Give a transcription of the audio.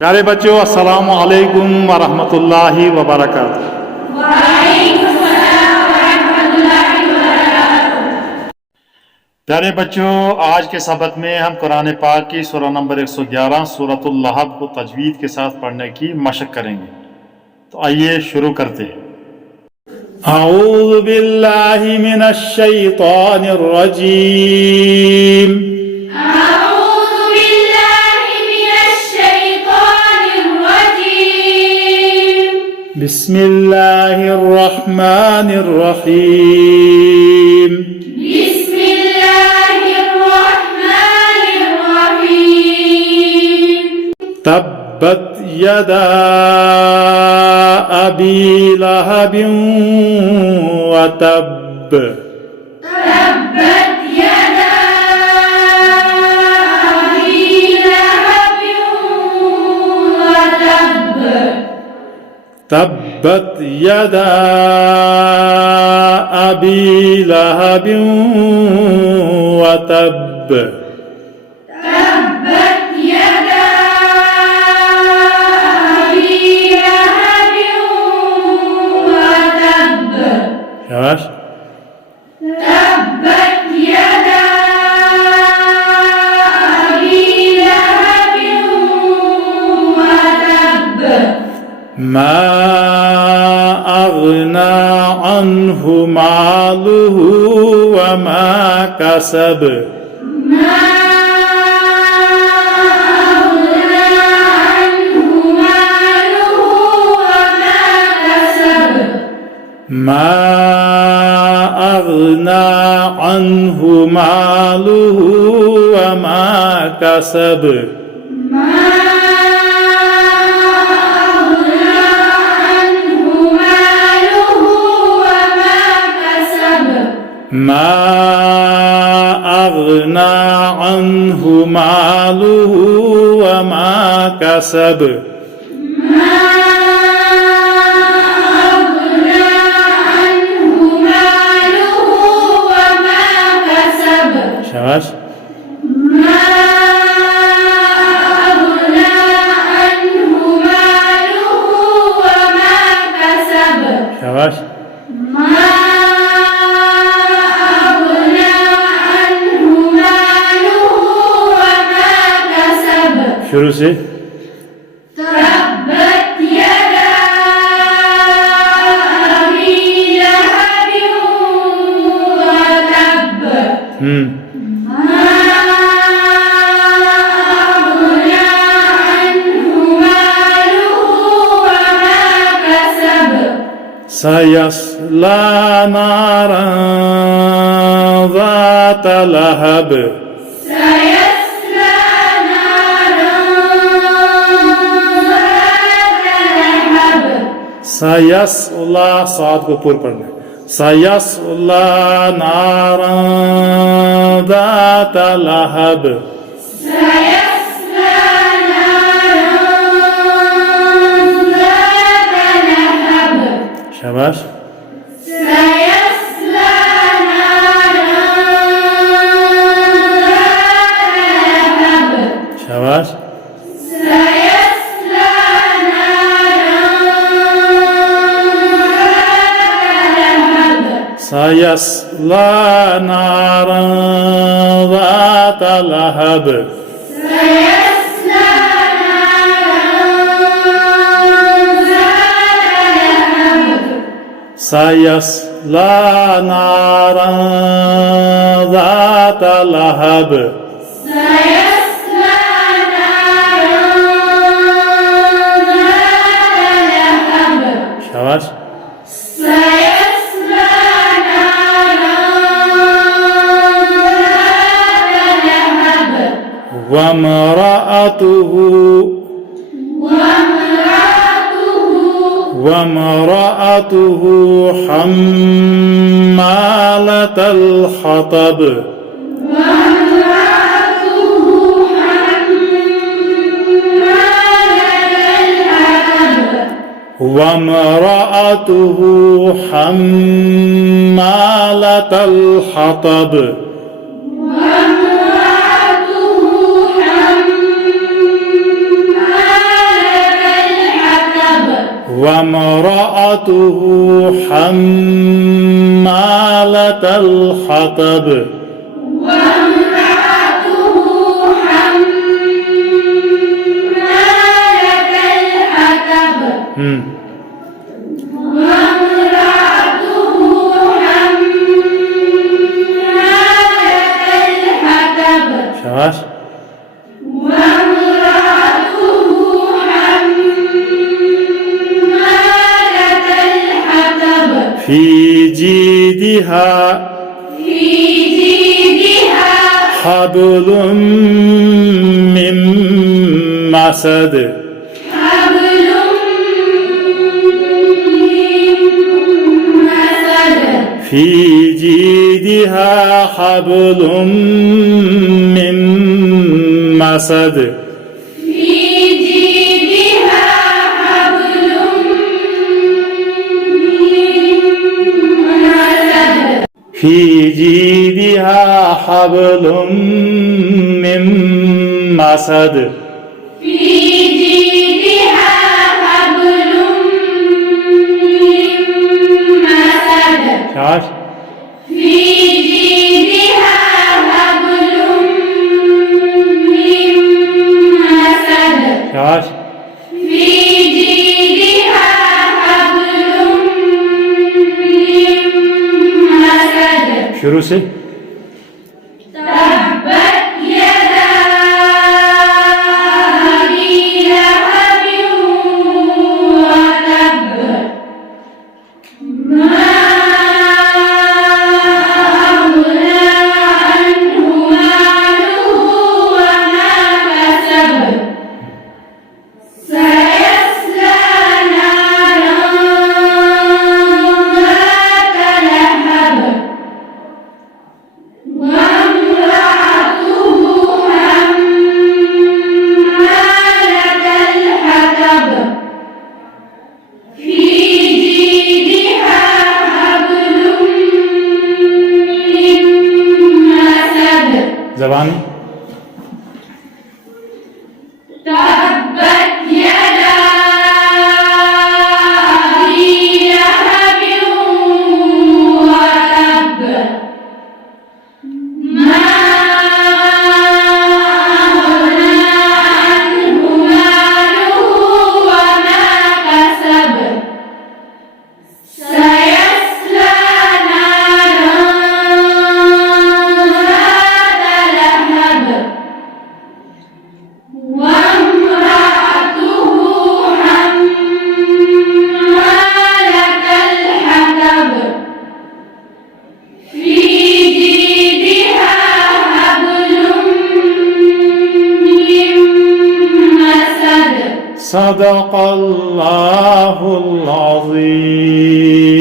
प्यारे बच्चों, अस्सलामु अलैकुम वरहमतुल्लाहि वबरकातुहू। प्यारे बच्चों, आज के सबक में हम कुरान पाक की सूरह नंबर 111 सूरतुल लहब को तजवीद के साथ पढ़ने की मशक करेंगे। तो आइए शुरू करते हैं। अऊज़ु बिल्लाहि मिनश शैतानिर रजीम। बिस्मिल्लाहिर रहमानिर रहीम। बिस्मिल्लाहिर रहमानिर रहीम। तब्बत यदा अबी लहबिन व तब्ब। तब्बत यदा अबी लहबिन व तब्ब। तब्बत यदा अबी लहबिन व तब्ब। तब्बत यदा अबी लहबिन व तब्ब। शाबाश। तब्बत यदा अबी लहबिन व तब्ब। मा अग़ना अन्हु मालुहु व मा कसब। मा अग़ना अन्हु मालुहु व मा कसब। मा अग़ना अन्हु मालुहु व मा कसब। मा अग़ना अन्हु मालुहु व मा कसब। मा अग़ना अन्हु मालुहु व मा कसब। शाबाश। मा अग़ना अन्हु मालुहु व मा कसब। शाबाश। मा अग़ना अन्हु मालुहु व मा कसब। शुरू से। तब्बत यदा अबी लहबिन व तब्ब। मा अग़ना अन्हु मालुहु व मा कसब। सयस्ला नारन ज़ात लहब। सयस्ला नारन ज़ात लहब। सयस्ला साद को पूर पढ़ना। सयस्ला नारन ज़ात लहब। सयस्ला नारन ज़ात लहब। शाबाश। सयस्ला नारन ज़ात लहब। शाबाश। सयस्ला नारन ज़ात लहब। सयस्ला नारन ज़ात लहब। सयस्ला नारन ज़ात लहब। शाबाश। सयस्ला नारन ज़ात लहब। वमरअतुहु हम्मालतल हतब। वमरअतुहु हम्मालतल हतब। वमरअतुहु हम्मालतल وامرأته حمالة الحطب وامرأته حمالة الحطب وامرأته حمالة الحطب شاش وامرأته حمالة الحطب في جيدها حبل من مسد حبل من مسد في جيدها حبل من مسد في جيدها حبل من مسد في جيدها حبل من مسد في جيدها حبل من مسد شاش في جيدها حبل من مسد شاش في جيدها حبل من مسد शुरू से تبت يدا أبي لهب وتب ما أغنى عنه ماله وما كسب سيصلى نارا ذات لهب وامرأته حمالة الحطب في جيدها حبل من مسد जबान تبت يدا أبي لهب وتب ما أغنى عنه ماله وما كسب سيصلى نارا ذات لهب وامرأته حمالة الحطب في جيدها حبل من مسد صدق الله العظيم